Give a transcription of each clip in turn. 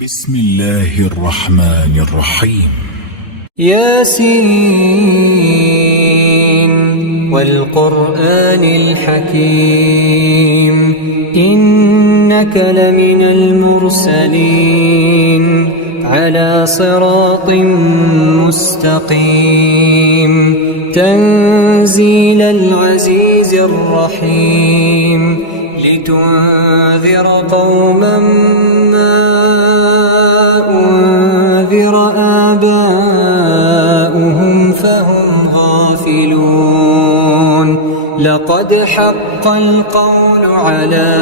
بسم الله الرحمن الرحيم. ياسين والقرآن الحكيم إنك لمن المرسلين على صراط مستقيم تنزيل العزيز الرحيم لتنذر قوما ما أنذر آباؤهم فهم غافلون لقد حق القول على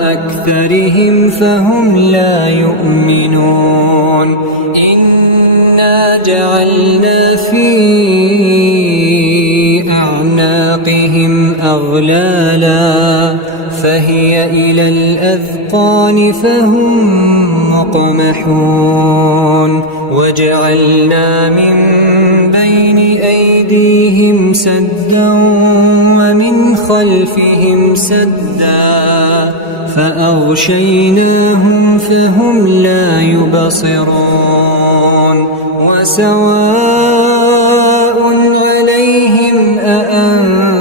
أكثرهم فهم لا يؤمنون إنا جعلنا في أعناقهم أغلالا فهي إلى الأذقان فهم مقمحون وجعلنا من بين أيديهم سدا ومن خلفهم سدا فأغشيناهم فهم لا يبصرون وسواء عليهم أأنذرتهم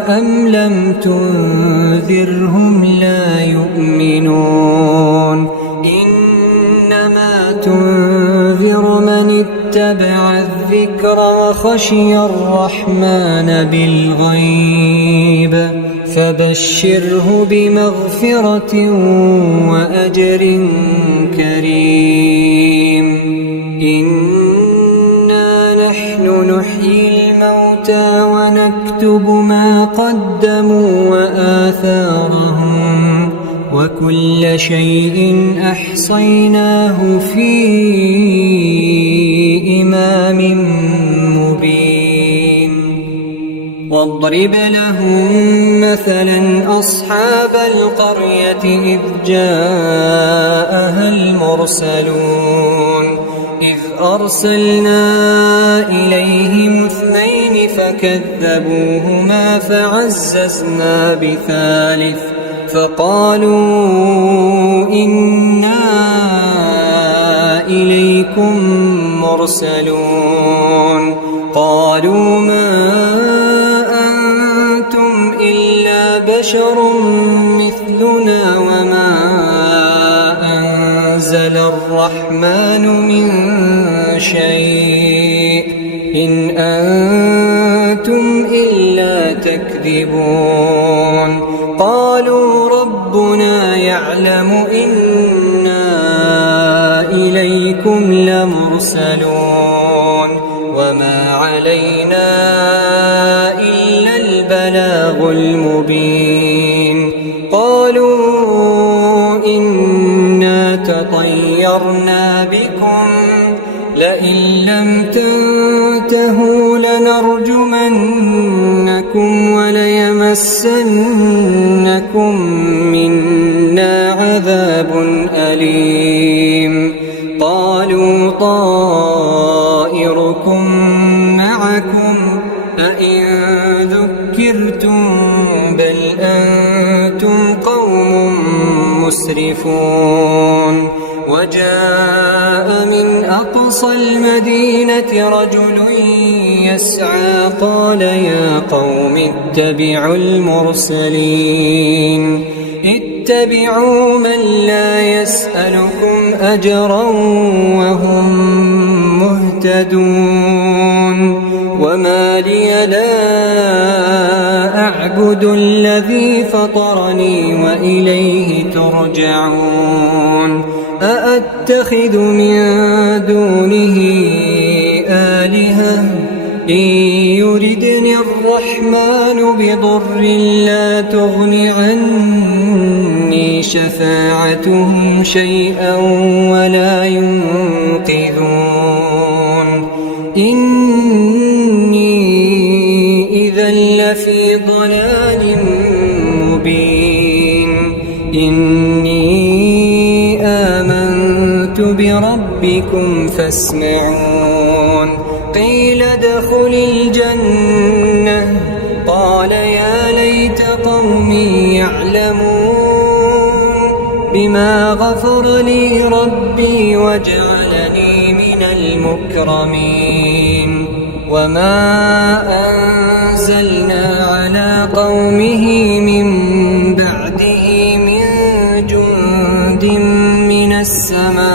أم لم تنذرهم لا يؤمنون إنما تنذر من اتبع الذكر وخشي الرحمن بالغيب فبشره بمغفرة وأجر كريم إنا نحن نحيي الموتى ونكتب ما قدموا وآثارهم وكل شيء أحصيناه في إمام مبين واضرب لهم مثلا أصحاب القرية إذ جاءها المرسلون إذ أرسلنا إليهم 2 فكذبوهما فعززنا بثالث فقالوا إنا إليكم مرسلون قالوا ما أنتم إلا بشر مثلنا وما أنزل الرحمن من شيء إن أنتم إلا تكذبون قالوا ربنا يعلم إنا إليكم لمرسلون وما علينا إلا البلاغ المبين قالوا إنا تطيرنا بكم لئن لم تنتهوا لنرجمنكم وليمسنكم منا عذاب أليم قالوا طائركم معكم أئن ذكرتم بل أنتم قوم مسرفون وجاء من أقصى المدينة رجل يسعى قال يا قوم اتبعوا المرسلين اتبعوا من لا يسألكم أجرا وهم مهتدون وما لي لا أعبد الذي فطرني وإليه ترجعون أأتخذ من دونه آلهة إن يردني الرحمن بضر لا تغن عني شفاعتهم شيئا ولا ينقذون إني إذا لفي ضلال مبين إني آمنت بربكم فاسمعون قيل ادخل الجنة قال يا ليت قومي يعلمون بما غفر لي ربي وجعلني من المكرمين. وما أنزلنا على قومه من بعده من جند من السماء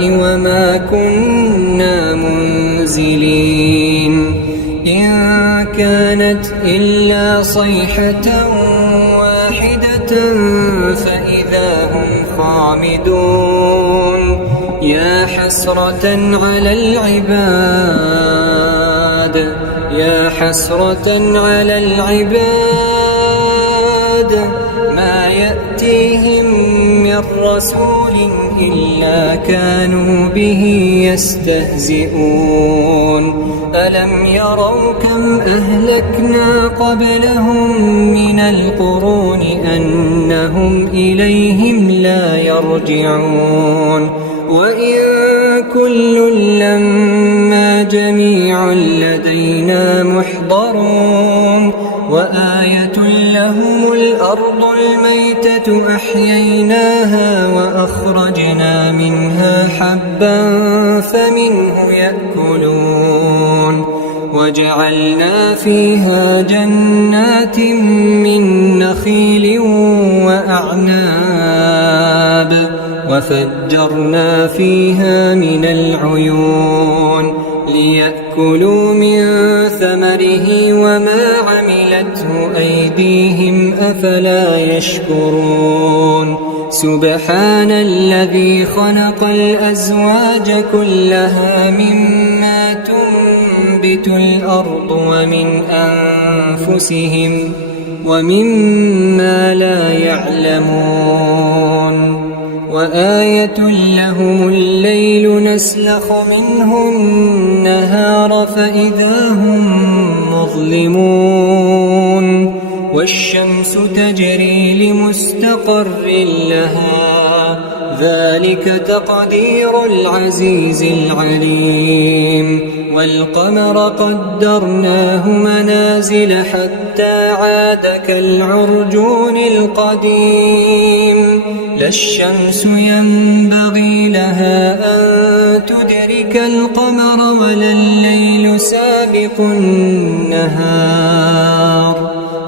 وما كنا منزلين. إن كانت إلا صيحة واحدة فإذا هم خامدون. يا حسرة على العباد، يا حسرة على العباد، ما يأتيهم من رسول إلا كانوا به يستهزئون. ألم يروا كم أهلكنا قبلهم من القرون أنهم إليهم لا يرجعون. وإن كل لما جميع لدينا محضرون. وآية لهم الأرض الميتة أحييناها وأخرجنا منها حبا فمنه يأكلون. وجعلنا فيها جنات من نخيل وأعناب وفجرنا فيها من العيون ليأكلوا من ثمره وما عملته أيديهم أفلا يشكرون. سبحان الذي خلق الأزواج كلها مما تنبت الأرض ومن أنفسهم ومما لا يعلمون. وآية لهم الليل نسلخ منه النهار فإذا هم مظلمون. والشمس تجري لمستقر لها ذلك تقدير العزيز العليم. والقمر قدرناه منازل حتى عاد كالعرجون القديم. لا الشمس ينبغي لها أن تدرك القمر ولا الليل سابق النهار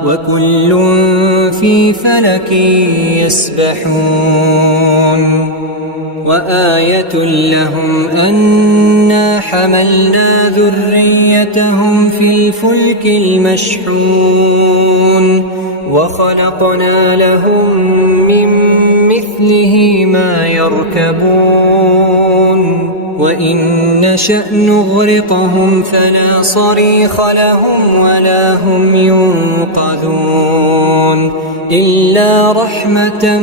وكل في فلك يسبحون. وآية لهم أنا حملنا ذريتهم في الفلك المشحون وخلقنا لهم من مثله ما يركبون. وإن نشأ نغرقهم فلا صريخ لهم ولا هم ينقذون إلا رحمة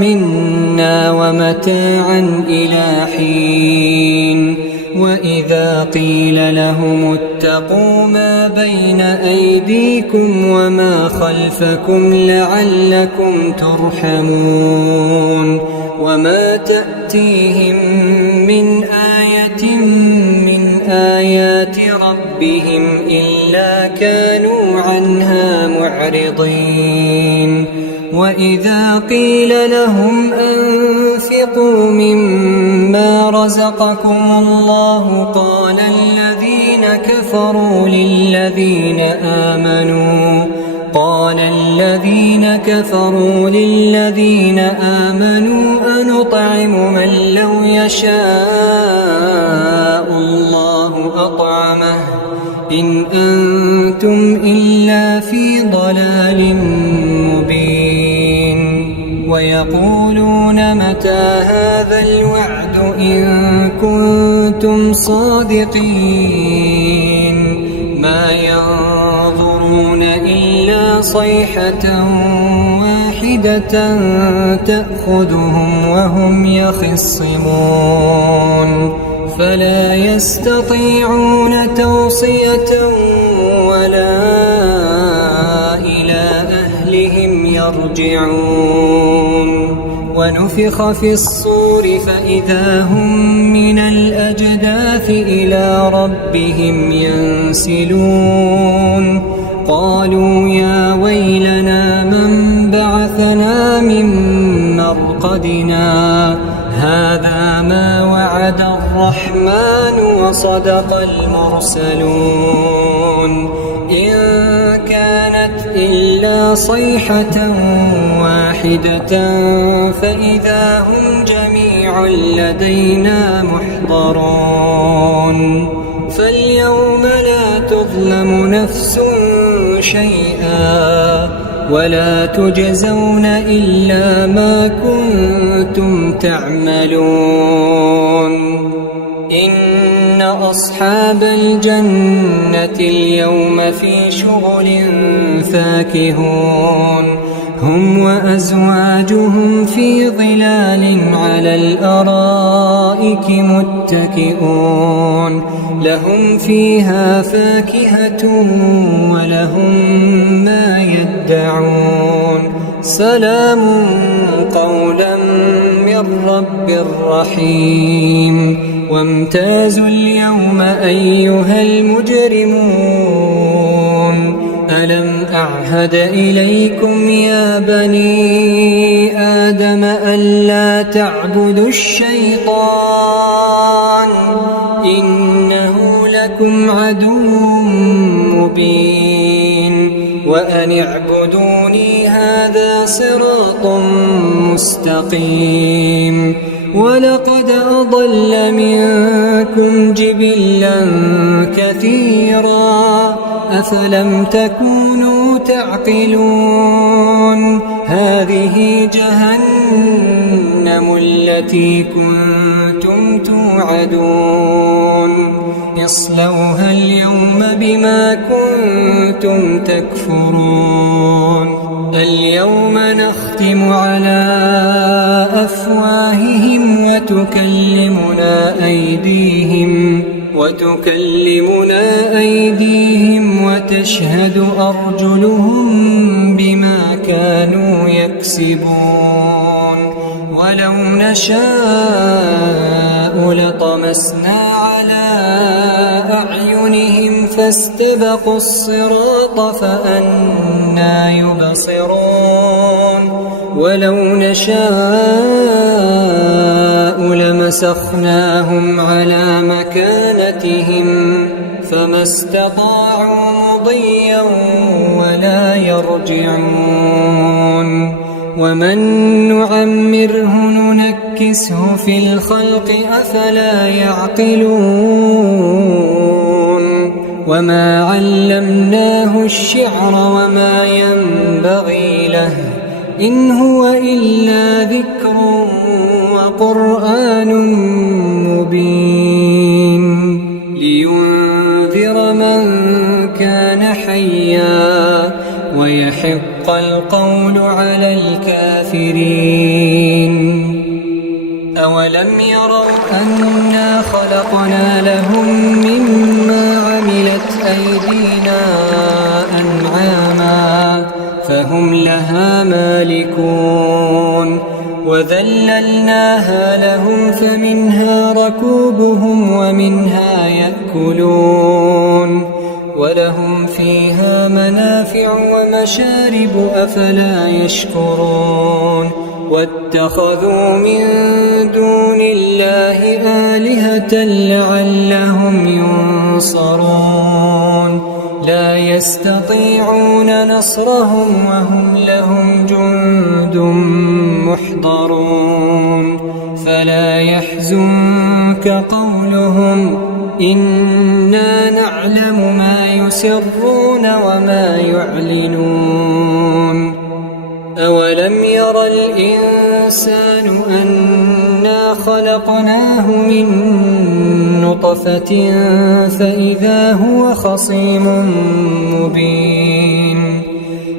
منا ومتاعا إلى حين. وإذا قيل لهم اتقوا ما بين أيديكم وما خلفكم لعلكم ترحمون. وما تأتيهم من آية من آيات ربهم إلا كانوا عنها معرضين. وإذا قيل لهم أنفقوا مما رزقكم الله قال الذين كفروا للذين آمنوا أنطعم من لو يشاء الله أطعمه إن أنتم إلا في ضلال مبين. ويقولون متى هذا الوعد إن كنتم صادقين. ما ينظرون إلا صيحة واحدة تأخذهم وهم يخصمون فلا يستطيعون توصية ولا إلى أهلهم يرجعون. ونفخ في الصور فإذا هم من الأجداث إلى ربهم ينسلون. قالوا يا ويلنا من بعثنا من مرقدنا هذا ما وعد الرحمن وصدق المرسلون إن كانت إلا صيحة واحدة فإذا هم جميع لدينا محضرون فاليوم لا تظلم نفس شيئا ولا تجزون إلا ما كنتم تعملون إن أصحاب الجنة اليوم في شغل فاكهون هم وأزواجهم في ظلال على الأرائك متكئون لهم فيها فاكهة ولهم ما يدعون سلام قولا من رب رحيم وامتازوا اليوم أيها المجرمون ألم أعهد إليكم يا بني آدم ألا تعبدوا الشيطان إنه لكم عدو مبين وأن اعبدوني هذا صراط مستقيم ولقد أضل منكم جبلا كثيرا أفلم تكونوا تعقلون هذه جهنم التي كنتم توعدون اصلوها اليوم بما كنتم تكفرون اليوم نختم على أفواههم وتكلمنا أيديهم وتشهد أرجلهم بما كانوا يكسبون ولو نشاء لطمسنا على أعينهم فاستبقوا الصراط فأنى يبصرون ولو نشاء لمسخناهم على مكانتهم فما استطاعوا مضيا ولا يرجعون ومن نعمره ننكسه في الخلق أفلا يعقلون وما علمناه الشعر وما ينبغي له إن هو إلا ذكر وقرآن مبين لينذر من كان حيا ويحق القول على الكافرين أولم يروا أنا خلقنا لهم مما عملت أيدينا أنعاما فهم لها مالكون وذللناها لهم فمنها ركوبهم ومنها يأكلون ولهم فيها منافع ومشارب أفلا يشكرون واتخذوا من دون الله آلهة لعلهم ينصرون لا يستطيعون نصرهم وهم لهم جند محضرون فلا يحزنك قولهم إنا نعلم ما يسرون وما يعلنون أولم ير الإنسان أنا خلقناه من نطفة فإذا هو خصيم مبين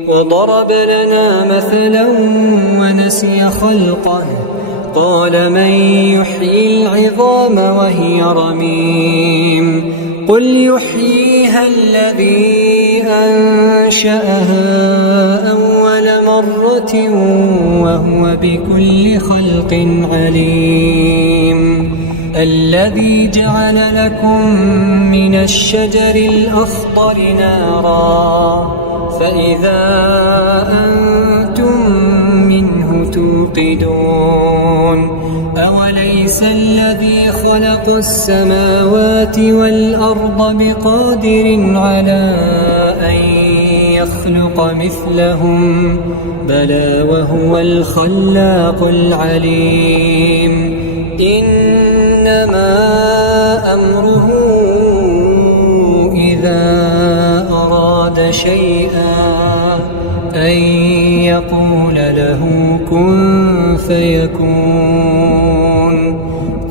وضرب لنا مثلا ونسي خلقه قال من يحيي العظام وهي رميم قل يحييها الذي أنشأها أول مرة وهو بكل خلق عليم الذي جعل لكم من الشجر الأخضر نارا فإذا أنتم منه توقدون يوقدون أوليس الذي خلق السماوات والأرض بقادر على أن يخلق مثلهم بلى وهو الخلاق العليم إنما أمره إذا أراد شيئا أن يقول له كن فيكون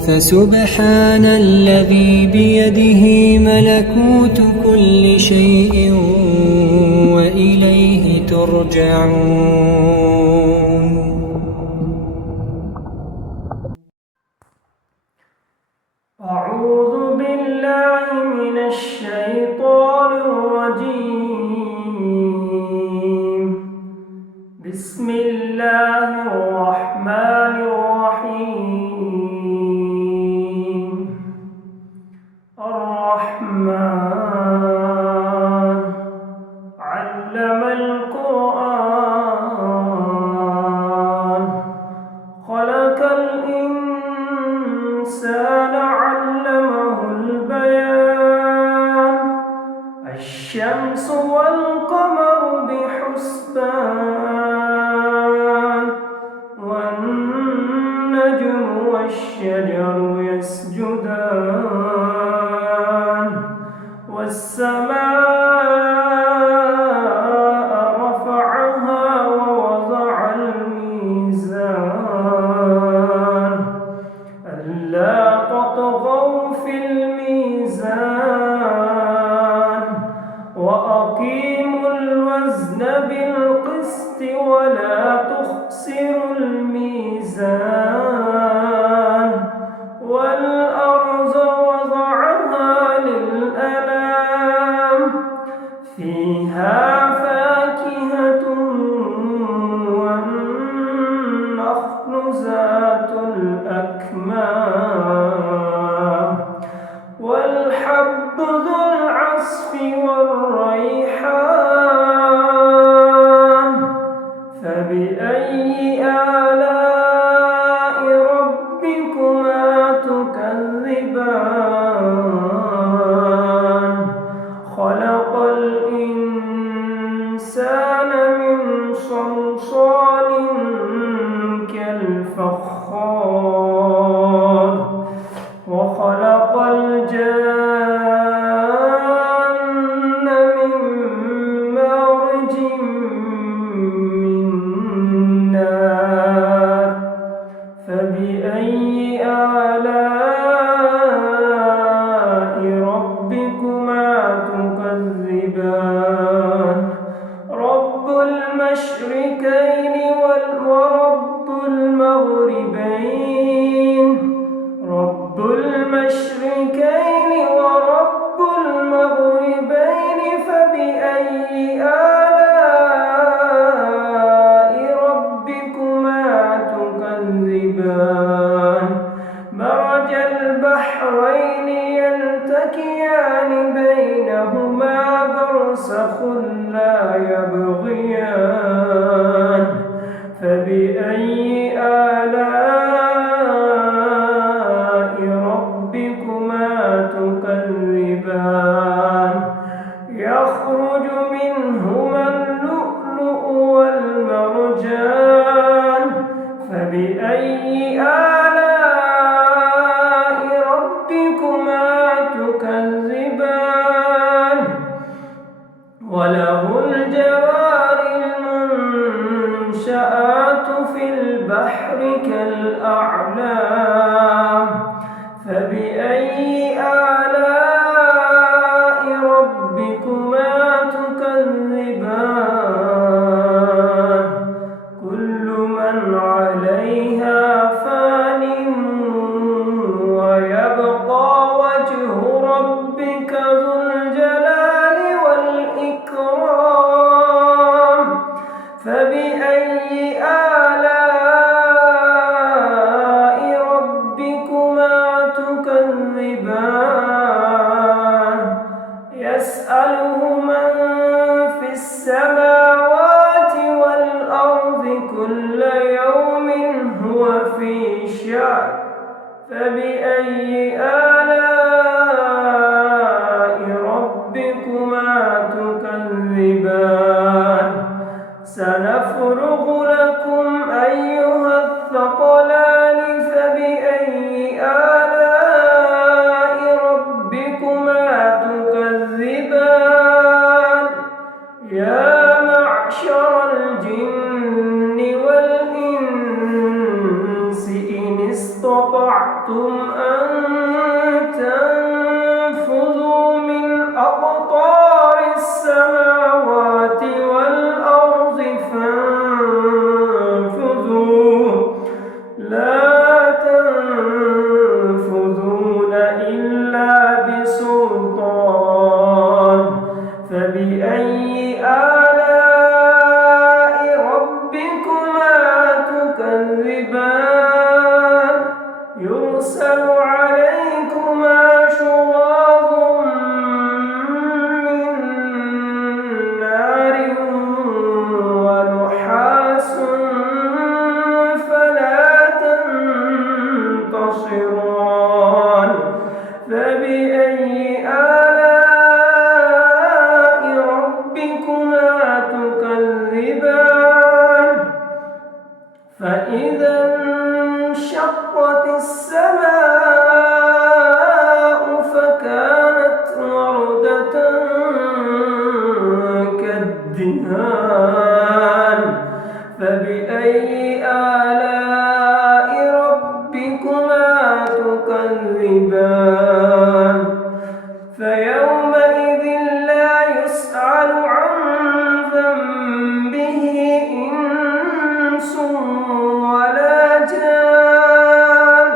فسبحان الذي بيده ملكوت كل شيء وإليه ترجعون. أعوذ بالله من الشيطان الرجيم. بسم الله الرحمن الرحيم. الرحمن علم القرآن خلق الإنسان علمه البيان الشمس والقمر بحسبان والنجم والشجر يسجدان والسماء رفعها ووضع الميزان ألا تطغوا في الميزان وأقيموا الوزن بالقسط ولا تخسروا الميزان والأرض وضعها للأنام فيها فاكهة والنخل ذات الأكمام والحب ذو العصف والريحان فبأي آلاء ربكما تكذبان خلق الإنسان من صلصال كالفخار وخلق الجان من مارج من نار فبأي آلاء ربكما تكذبان رب المشركين ورب المغربين رب المشركين ورب المغربين فبأي آلاء ربكما تكذبان مرج البحرين يلتقيان بينهما برزخ لا يبغيان فبأي آلاء ربكما تكذبان يخرج منهما اللؤلؤ والمرجان فبأي آلاء ربكما تكذبان وله الجوار المنشآت في البحر كالأعلام فبأي آلاء ربكما تكذبان كل من عليها فان ويبقى وجه ربك ذو الجلال والإكرام فبأي آلاء ربكما تكذبان شاء فبأي آلاء ربكما تكذبان سنفرغ لكم أيها الثقلان فبأي آلاء ربكما تكذبان يا معشر الجن والإنس إن استطعتم أن تنفذوا من أقطار السماوات والأرض فانفذوا لا تنفذون إلا بسلطان فبأي آلاء ربكما تكذبان يرسل عليكما شواظ من نار ونحاس فلا تنتصران فبأي آلاء ربكما تكذبان فإذا انشقت السماء فكانت وردة كالدهان فبأي آلاء ربكما تكذبان فيومئذ لا يسأل عن ذنبه إنس ولا جان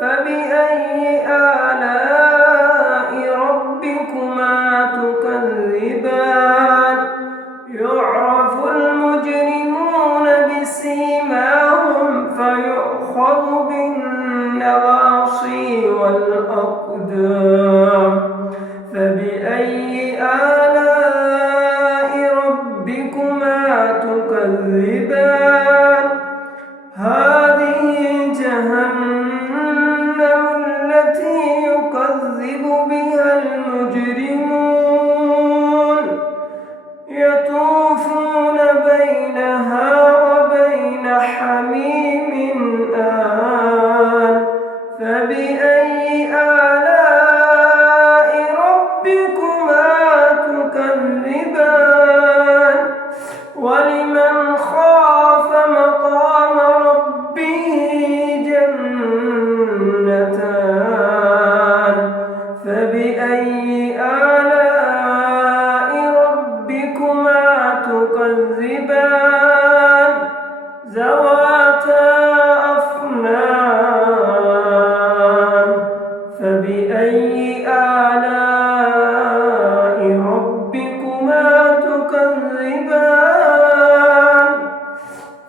فبأي آلاء ربكما تكذبان يعرف المجرمون بسيماهم فيؤخذ بالنواصي والأقدام فبأي آلاء ربكما تكذبان هذه جهنم التي يكذب بها المجرمون يطوفون بينها وبين حميم آن فبأي آلاء ربكما تكذبان ولمن خاف مقام ربه جنتان فبأي آلاء ربكما تكذبان ذواتا أفنان فبأي آلاء ربكما تكذبان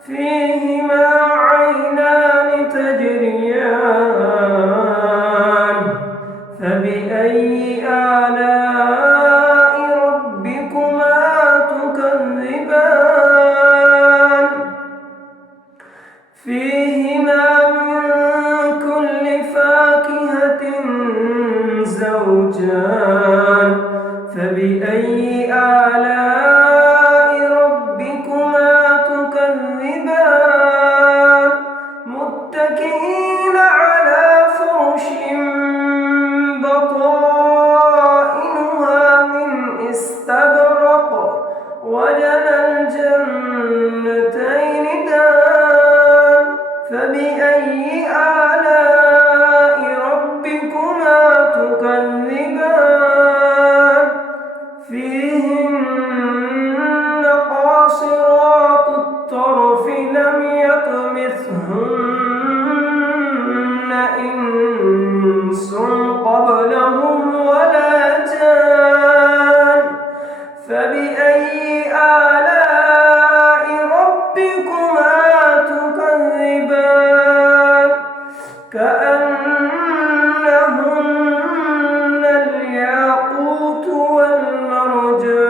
فيهما عينان تجريان فبأي آلاء ربكما تكذبان فيهما من كل فاكهة زوجان فبأي آلاء ربكما تكذبان متكئين على فرش بطائنها من استبرق وجنى الجنتين دان فبأي آلاء ربكما تكذبان فيهن قاصرات الطرف لم يطمثهن إنس قبلهم ولا جان فبأي آلاء ربكما تكذبان كأنهن الياقوت والمرجان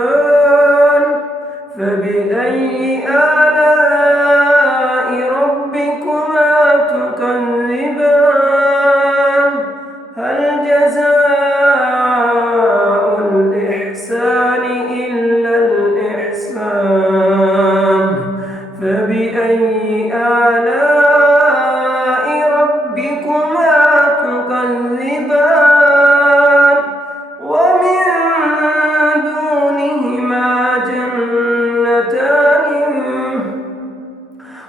فبأي آلاء ربكما تكذبان تكذبان هل جزاء الإحسان إلا الإحسان فبأي آلاء ربكما تكذبان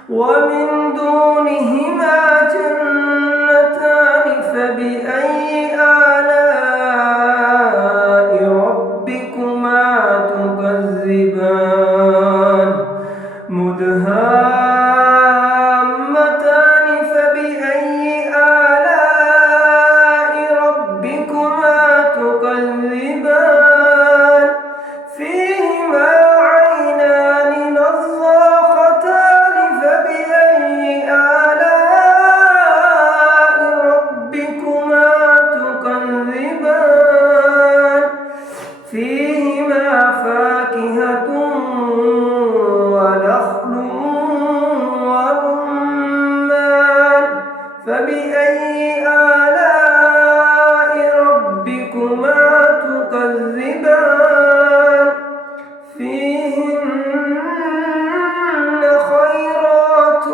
ومن دونهما جنتان فبأي آلاء ربكما تكذبان مدهامتان فبأي آلاء ربكما تكذبان فيهما عينان نضاختان فبأي آلاء ربكما تكذبان فيهما فاكهة ونخل ورمان فبأي آلاء ربكما تكذبان فيهن خيرات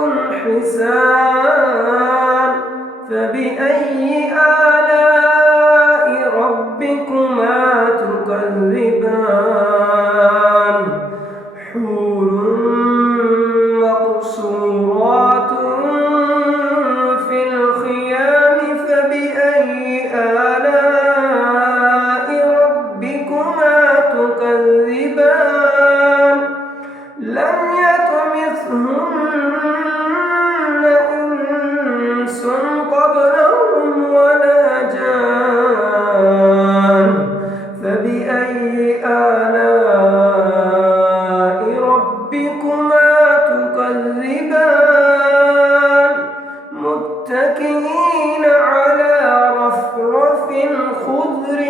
حسان فبأي آلاء ربكما تكذبان حور مقصورات في الخيام فبأي آلاء ربكما تكذبان لم يطمثهن إنس قبلهم ولا جان فبأي آلاء ربكما تكذبان متكئين على رفرف خضر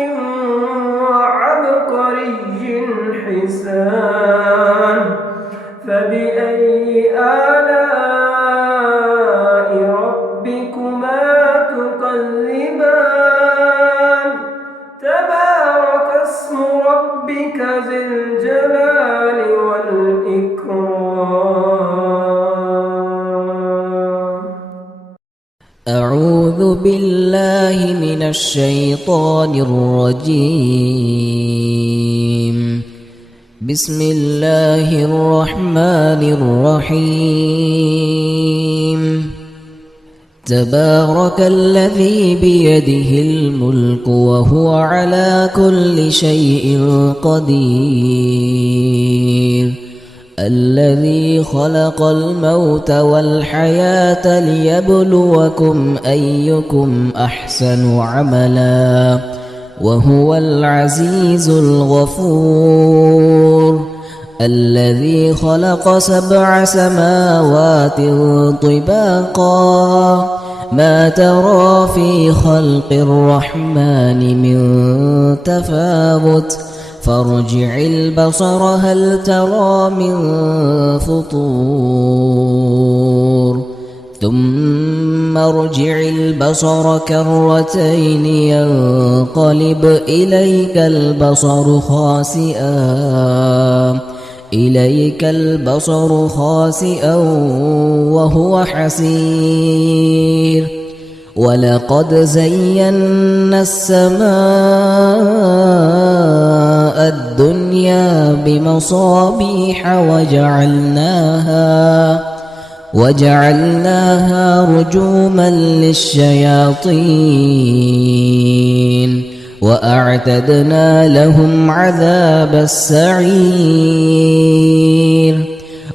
وعبقري حسان فبأي آلاء ربكما تكذبان تبارك اسم ربك ذي الجلال والإكرام أعوذ بالله من الشيطان الرجيم بسم الله الرحمن الرحيم تبارك الذي بيده الملك وهو على كل شيء قدير الذي خلق الموت والحياة ليبلوكم أيكم أحسن عملا وهو العزيز الغفور الذي خلق 7 سماوات طباقا ما ترى في خلق الرحمن من تفاوت فارجع البصر هل ترى من فطور ثم ارجع البصر كرتين ينقلب إليك البصر خاسئا وهو حسير ولقد زينا السماء الدنيا بمصابيح وجعلناها رجوما للشياطين وأعتدنا لهم عذاب السعير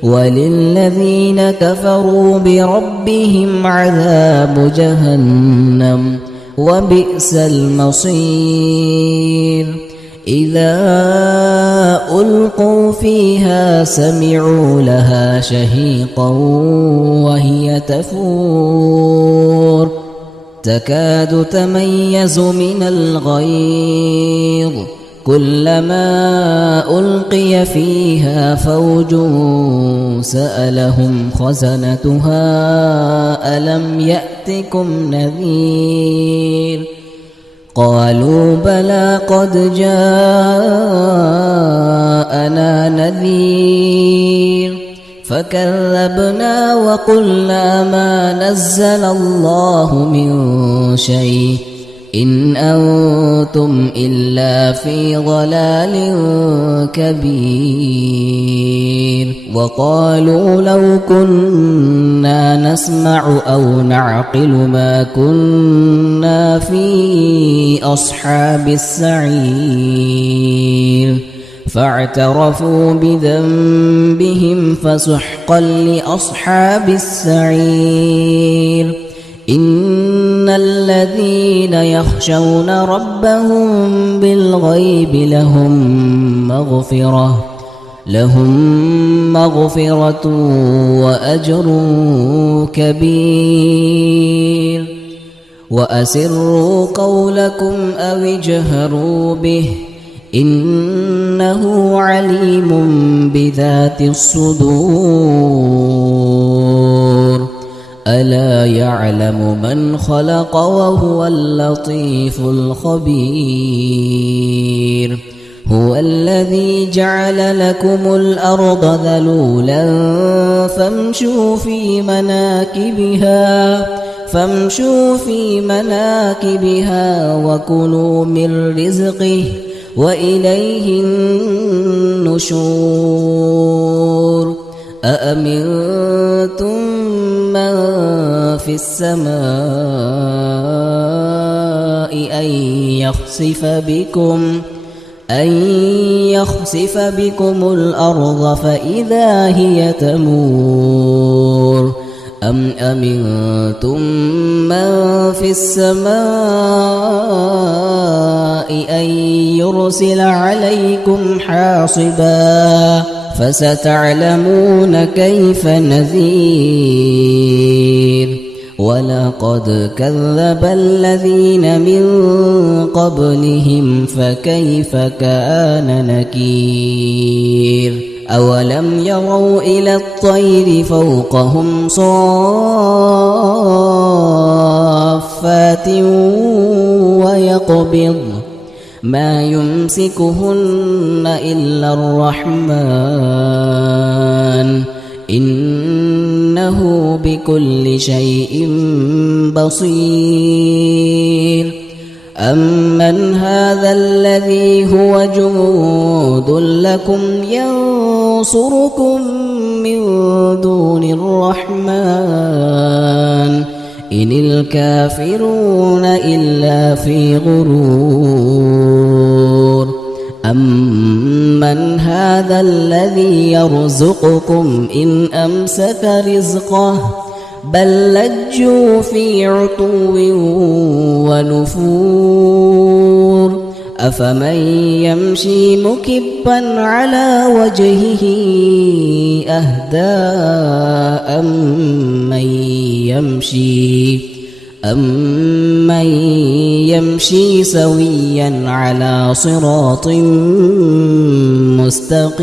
وللذين كفروا بربهم عذاب جهنم وبئس المصير إذا ألقوا فيها سمعوا لها شهيقا وهي تفور تكاد تميز من الغيظ كلما ألقي فيها فوج سألهم خزنتها ألم يأتكم نذير قالوا بلى قد جاءنا نذير فكذبنا وقلنا ما نزل الله من شيء إن أنتم إلا في ضلال كبير وقالوا لو كنا نسمع أو نعقل ما كنا في أصحاب السعير فاعترفوا بذنبهم فسحقا لأصحاب السعير إن الذين يخشون ربهم بالغيب لهم مغفرة وأجر كبير وأسروا قولكم أو اجهروا به إنه عليم بذات الصدور ألا يعلم من خلق وهو اللطيف الخبير هو الذي جعل لكم الأرض ذلولا فامشوا في مناكبها وكلوا من رزقه وإليه النشور أأمنتم من في السماء أن يخسف بكم الأرض فإذا هي تمور أم أمنتم من في السماء أن يرسل عليكم حاصبا فستعلمون كيف نذير ولقد كذب الذين من قبلهم فكيف كان نكير أولم يروا إلى الطير فوقهم صافات ويقبض ما يمسكهن إلا الرحمن إنه بكل شيء بصير أمن هذا الذي هو جند لكم ينصركم من دون الرحمن إن الكافرون إلا في غرور أمن هذا الذي يرزقكم إن أمسك رزقه بل لجوا في عتو ونفور أفمن يمشي مكبا على وجهه أهدى أمن يمشي سويا على صراط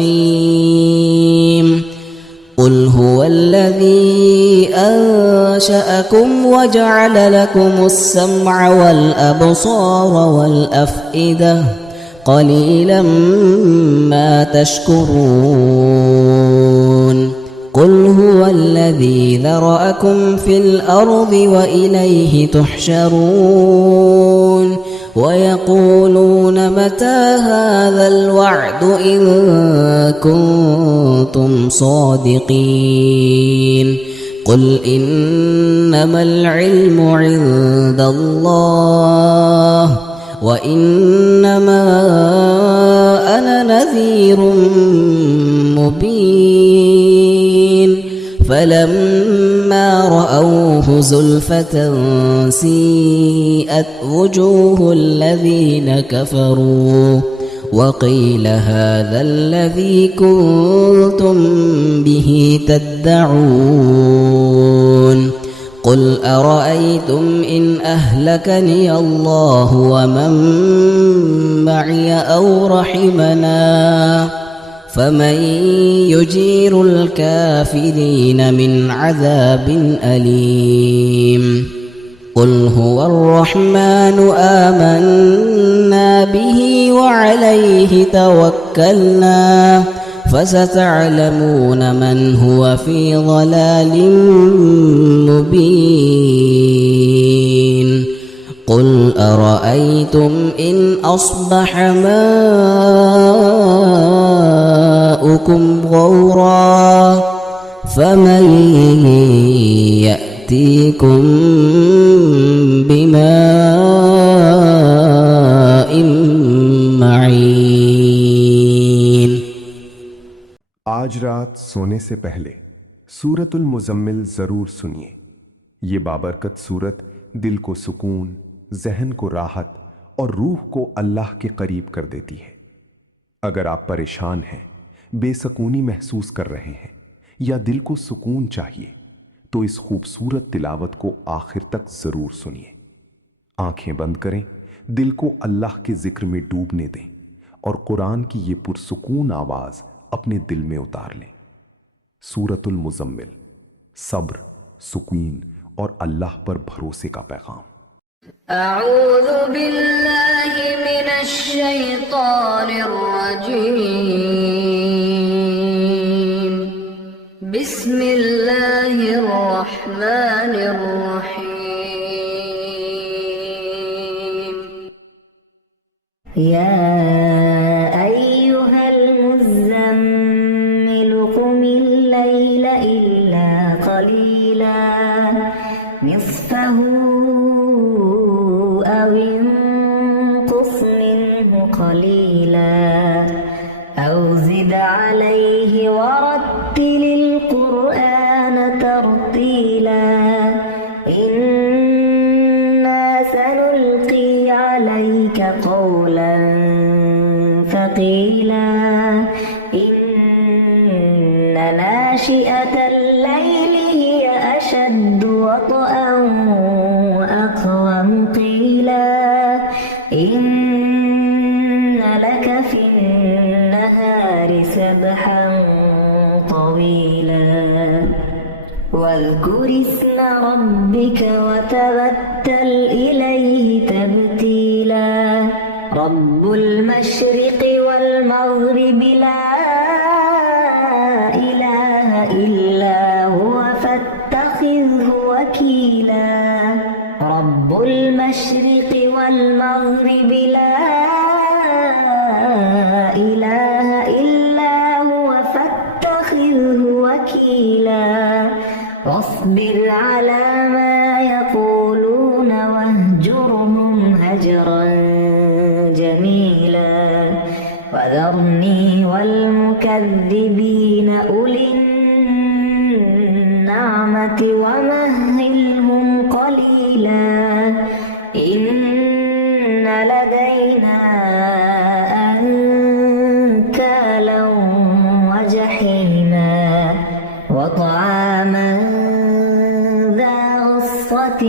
مستقيم قل هو الذي أنشأكم وجعل لكم السمع والأبصار والأفئدة قليلا ما تشكرون قل هو الذي ذرأكم في الأرض وإليه تحشرون ويقولون متى هذا الوعد إن كنتم صادقين قل إنما العلم عند الله وإنما أنا نذير مبين فلما رأوه زلفة سيئت وجوه الذين كفروا وقيل هذا الذي كنتم به تدعون قل أرأيتم إن أهلكني الله ومن معي أو رحمنا فمن يجير الكافرين من عذاب أليم قل هو الرحمن آمنا به وعليه توكلنا فستعلمون من هو في ضلال مبين قل أرأيتم إن أصبح ماؤكم غورا فمن يأتيكم بماء معين। आज रात सोने से पहले सूरतुल मुज़म्मिल ज़रूर सुनिए। ये बाबरकत सूरत दिल को सुकून, जहन को राहत और रूह को अल्लाह के करीब कर देती है। अगर आप परेशान हैं, बेसकूनी महसूस कर रहे हैं या दिल को सुकून चाहिए तो इस खूबसूरत तिलावत को आखिर तक ज़रूर सुनिए। आंखें बंद करें, दिल को अल्लाह के ज़िक्र में डूबने दें और कुरान की ये पुरसुकून आवाज़ अपने दिल में उतार लें। सूरतुल मुज़म्मिल, सब्र, सुकून और अल्लाह पर भरोसे का पैगाम। अऊज़ु बिल्लाहि मिनश शैतानिर रजीम। बिस्मिल्लाहिर रहमानिर रहीम। या अय्युहल मुज़म्मिल क़ुमिल लैला इल्ला क़लीला निस्फ़हु أو انقص منه قليلا أو زد عليه ورتل القرآن ترتيلا إنا سنلقي عليك قولا ثقيلا إن ناشئة الليل هي أشد وطئا وأقوم قيلا إن لك في النهار سبحا طويلا واذكر اسم ربك وتبتل إليه تبتيلا رب المشرق والمغرب لا إله إلا هو فاتخذه وكيلا رب المشرق والمغرب لا إله إلا هو فاتخذه وكيلا واصبر على ما يقولون واهجرهم هجرا جميلا وذرني والمكذبين أولي النعمة ومهلهم قليلا إن لدينا أنكالا وجحيما وطعاما ذا غصة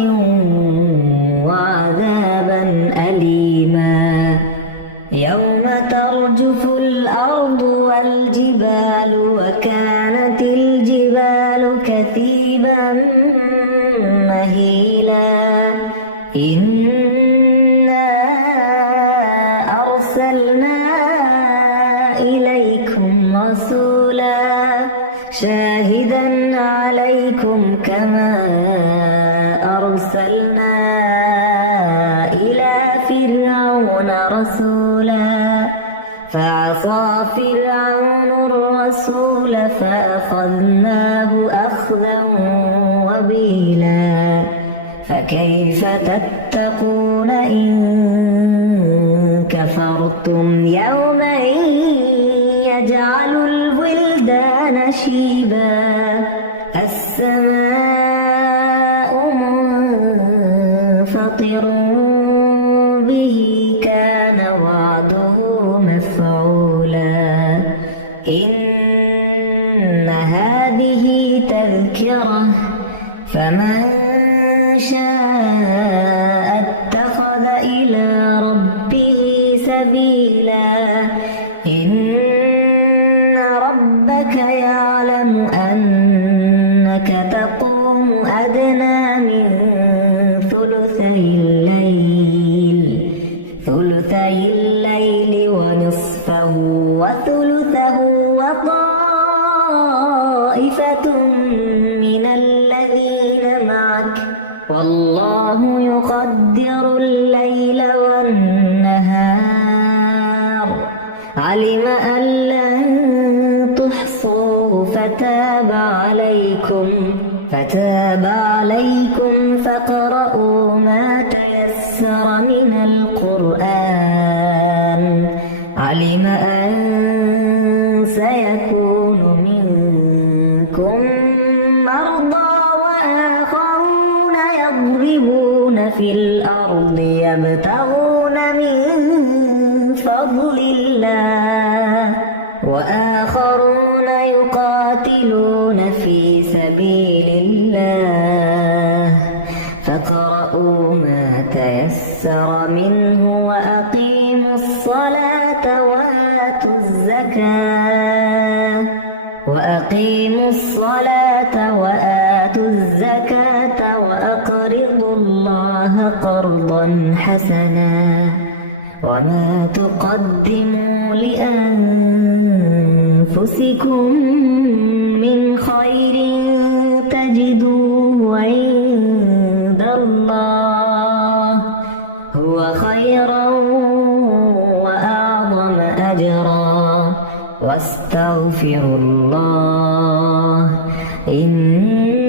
وعذابا أليما يوم ترجف الأرض والجبال وكانت الجبال كثيبا مهيلا إنا أرسلنا إليكم رسولا شاهدا عليكم كما أرسلنا إلى فرعون رسولا فعصى فرعون الرسول فأخذناه أخذا وبيلا فكيف تتقون إن كفرتم يوما يجعل الولدان شيبا السماء منفطر به كان وعده مفعولا إن هذه تذكرة فمن شاء اتخذ إلى ربه سبيلا إن ربك يعلم أنك تقوم أدنى من ثلث والله يقدر الليل والنهار علم أن لن تحصوه فتاب عليكم فاقرؤوا ما تيسر من القرآن علم أن سيكون منكم مرضى وآخرون يضربون في الأرض يبتغون من فضل الله وآخرون يقاتلون في سبيل الله فاقرؤوا ما تيسر منه وأقيموا الصلاة وآتوا الزكاة وأقرضوا الله قرضا حسنا وما تقدموا لأنفسكم من خير تجدوه عند الله هو خيرا وأعظم أجرا واستغفروا الله إن